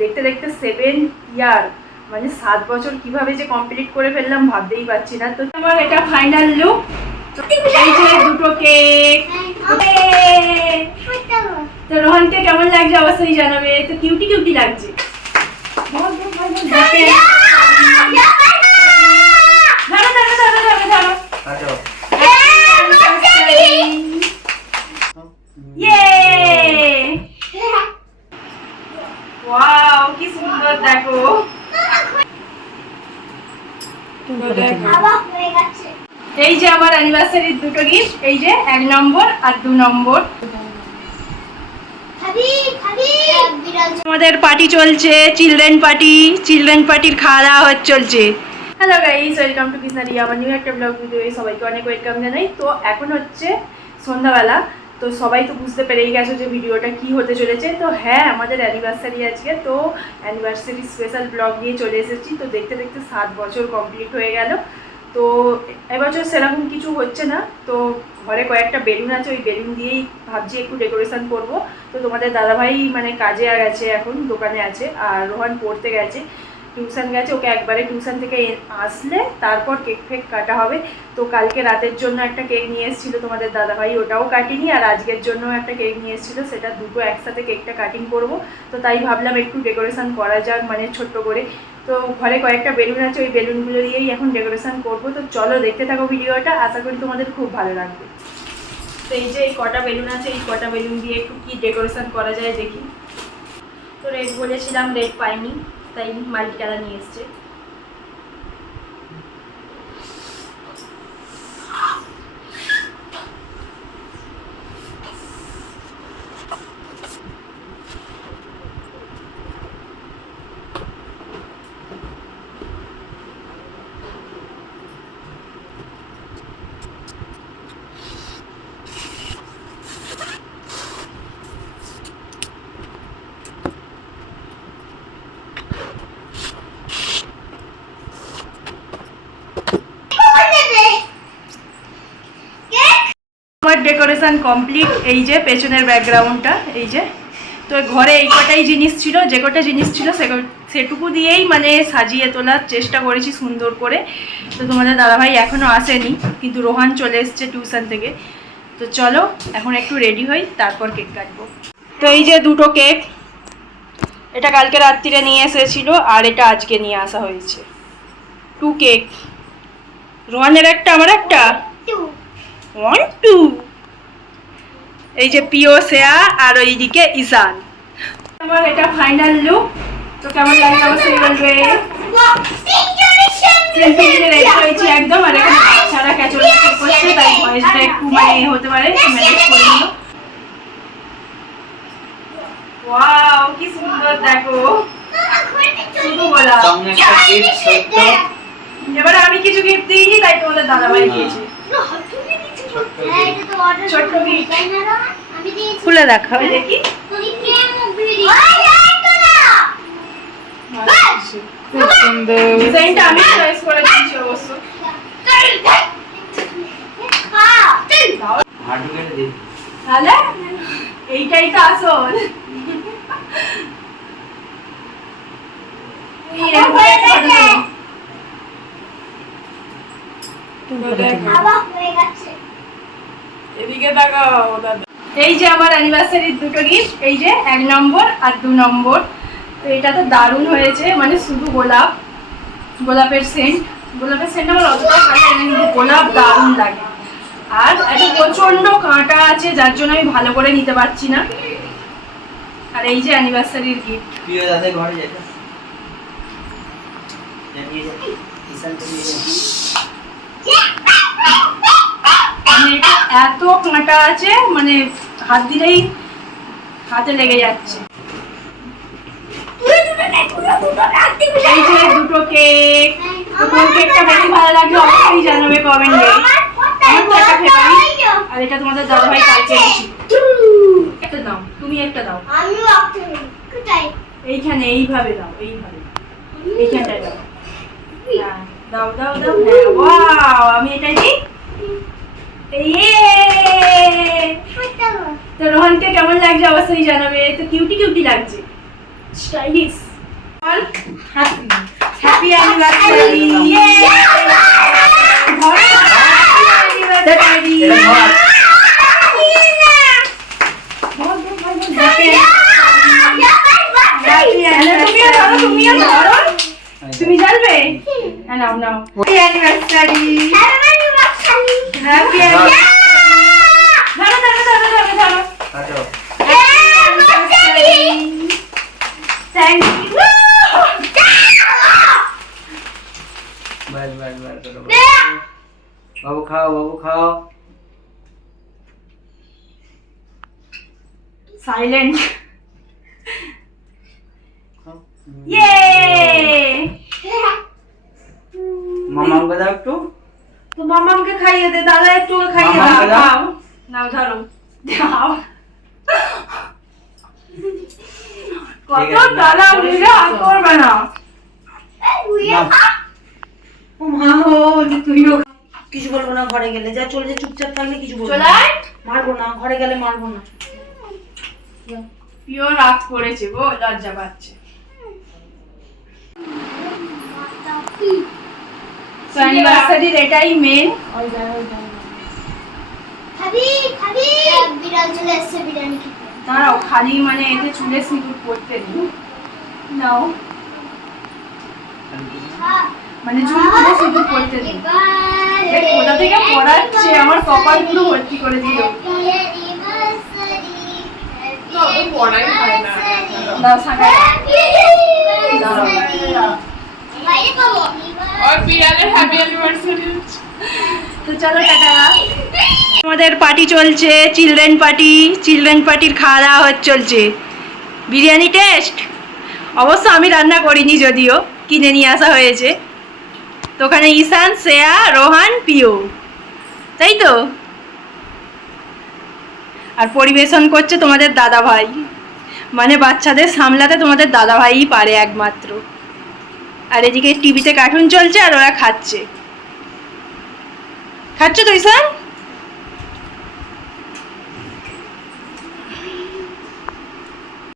দেখতে দেখতে 7 ইয়ার মানে 7 বছর কিভাবে যে কমপ্লিট করে ফেললাম ভাবতেই পারছি না। তো আমার এটা ফাইনাল লুক। এই যে দুটো কেক। তো রোহনকে কেমন লাগছে অবশ্যই জানাবে। তো কিউটি কিউটি লাগছে। ওয়াও কি সুন্দর দেখো। এই যে আমার অ্যানিভার্সারির দুটো গিফট, এই যে 1 নম্বর আর 2 নম্বর। আমাদের পার্টি চলছে, চিলড্রেন পার্টির খাওয়া দাওয়া চলছে। হ্যালো গাইস, ওয়েলকাম টু কৃষ্ণারি, আমার নিউ একটা ব্লগ ভিডিওয়ে সবাইকে অনেক ওয়েলকাম জানাই। তো এখন হচ্ছে সন্ধ্যাবেলা, তো সবাই তো বুঝতে পেরেই গেছো যে ভিডিওটা কি হতে চলেছে। তো হ্যাঁ, আমাদের অ্যানিভার্সারি আজকে, তো অ্যানিভার্সারি স্পেশাল ব্লগ নিয়ে চলে এসেছি। তো দেখতে দেখতে 7 বছর কমপ্লিট হয়ে গেল। তো এবছর সেরকম কিছু হচ্ছে না, তো ঘরে কয়েকটা বেলুন আছে, ওই বেলুন দিয়েই ভাবছি একটু ডেকোরেশন করব। তো তোমাদের দাদাভাই মানে কাজে গেছে, এখন দোকানে আছে, আর রোহান পড়তে গেছে, টিউশন গেছে। ওকে একবারে টিউশন থেকে আসলে তারপর কেক ফেক কাটা হবে। তো কালকে রাতের জন্য একটা কেক নিয়ে এসেছিলো তোমাদের দাদাভাই, ওটাও কাটিনি, আর আজকের জন্য একটা কেক নিয়ে এসেছিলো, সেটা দুটো একসাথে কেকটা কাটিং করব। তো তাই ভাবলাম একটু ডেকোরেশন করা যাক, মানে ছোট্ট করে। তো ঘরে কয়েকটা বেলুন আছে, ওই বেলুনগুলো দিয়েই এখন ডেকোরেশন করব। তো চলো দেখতে থাকো ভিডিওটা, আশা করি তোমাদের খুব ভালো লাগবে। তো এই যে এই কটা বেলুন আছে, এই কটা বেলুন দিয়ে একটু কি ডেকোরেশন করা যায় দেখি। তো রেড বলেছিলাম, রেড পাইনি, তাই মাল্টি কালার নিয়ে এসছে। আমার ডেকোরেশন কমপ্লিট। এই যে পেছনের ব্যাকগ্রাউন্ডটা, এই যে। তো ঘরে এই কটাই জিনিস ছিল, যে কটা জিনিস ছিল সেটুকু দিয়েই মানে সাজিয়ে তোলার চেষ্টা করেছি সুন্দর করে। তো তোমাদের দাদাভাই এখনও আসেনি, কিন্তু রোহান চলে এসছে টিউশন থেকে। তো চলো এখন একটু রেডি হই, তারপর কেক কাটবো। তো এই যে দুটো কেক, এটা কালকে রাত্রিরে নিয়ে এসেছিল, আর এটা আজকে নিয়ে আসা হয়েছে। 2 কেক, রোহানের একটা, আমার একটা। 1 2। এই যে পিও, শ্রেয়া, আর ওইদিকে ঈশান। আমার এটা ফাইনাল লুক। তো কেমন লাগছে অবশ্যই বলবে। রেডি হয়েছি একদম, আর এখানে সারা ক্যাচল করছে, তাই ভয়েসটা একটু মানে হতে পারে, ম্যানেজ করে নিল। ওয়াও কি সুন্দর দেখো, শুধু বলা। এবার আমি কিছু গিফট দিইনি, তাই তোমাদের দাদাভাই দিয়েছে ছোট্ট গিফট। খুলে দেখাও দেখি। খুব সুন্দর ডিজাইনটা, আমি চয়েস করে দিয়েছি অবশ্য। তাহলে এইটাই তো আসল। এই যে আমার অ্যানিভার্সারির দুটো গিফট, এই যে 1 নম্বর আর 2 নম্বর। তো এটা তো দারুণ হয়েছে, মানে শুধু গোলাপের সেন্ট আমার অতটা ভালো লাগে না, কিন্তু গোলাপ দারুণ লাগে। আর একটা প্রচন্ড কাঁটা আছে, যার জন্য আমি ভালো করে নিতে পারছি না। আর এই যে অ্যানিভার্সারির গিফট। মানে এটা এত কাঁটা আছে, মানে হাত দিলেই হাতে লেগে যাচ্ছে। এই যে দুটো কেক, কোন কেকটা বেশি ভালো লাগলো অবশ্যই জানাবে কমেন্টে। আমার তো একটা ফেভারিট, আর এটা তোমাদের দাদাভাই কালকে এনেছি। একটা দাও, তুমি একটা দাও। এইখানে এইভাবে দাও, এইখানটায় দাও। হ্যাঁ দাও দাও দাও। হ্যাঁ ওয়াও, আমি এটাই দিই। তো রোহনকে কেমন লাগছে অবশ্যই জানাবে। তো কিউটি কিউটি লাগছে। স্টাইলিশ বল হ্যাপি অ্যানিভার্সারি তুমি জানবে নাও নাও happy anniversary happy thank you বাবু খাও সাইলেন্ট ইয়ে মামাকে দাও একটু তো মামাকে খাইয়ে দে দাদা একটু খাইয়ে মামাকে দাও। দাও নাও ধরো দাও কত ঠিক আছে, দাদা বুঝে আর করবে না নাও। ও মা হো তুইও কিছু বলবো না ঘরে গেলে, যা চলে যা, চুপচাপ থাকলে কিছু বলবো চলে না, আয় মারবো না, ঘরে গেলে মারবো না। পিওর রাগ করেছে গো লজ্জা পাচ্ছে অ্যানিভার্সারির এটাই মেন বিড়াল চলে এসছে বিরিয়ানি খেতে। দাঁড়াও খালি মানে এতে চুলে সিঁদুর পড়তে নেই নাও মানে চুলে সিঁদুর পড়তে নেই দেখ কোথা থেকে পড়াচ্ছে আমার কপাল পুরো ভর্তি করে দিল পড়াই হয় না দাও সাকাই বাইরে পাবো और बिरालेर हैप्पी एनिवर्सरी তো চলো টাটা আমাদের পার্টি চলছে চিলড্রেন পার্টির খাওয়া দাওয়া চলছে বিরিয়ানি টেস্ট অবশ্য আমি রান্না করিনি যদিও কিনে নিয়ে আসা হয়েছে তো ওখানে ঈশান শ্রেয়া রোহান পিও তাই তো আর পরিবেশন করছে তোমাদের দাদা ভাই মানে বাচ্চাদের সামলাতে তোমাদের দাদা ভাইই পারে একমাত্র আর এদিকে টিভিতে কার্টুন চলছে আর ওরা খাচ্ছে তো ঈশান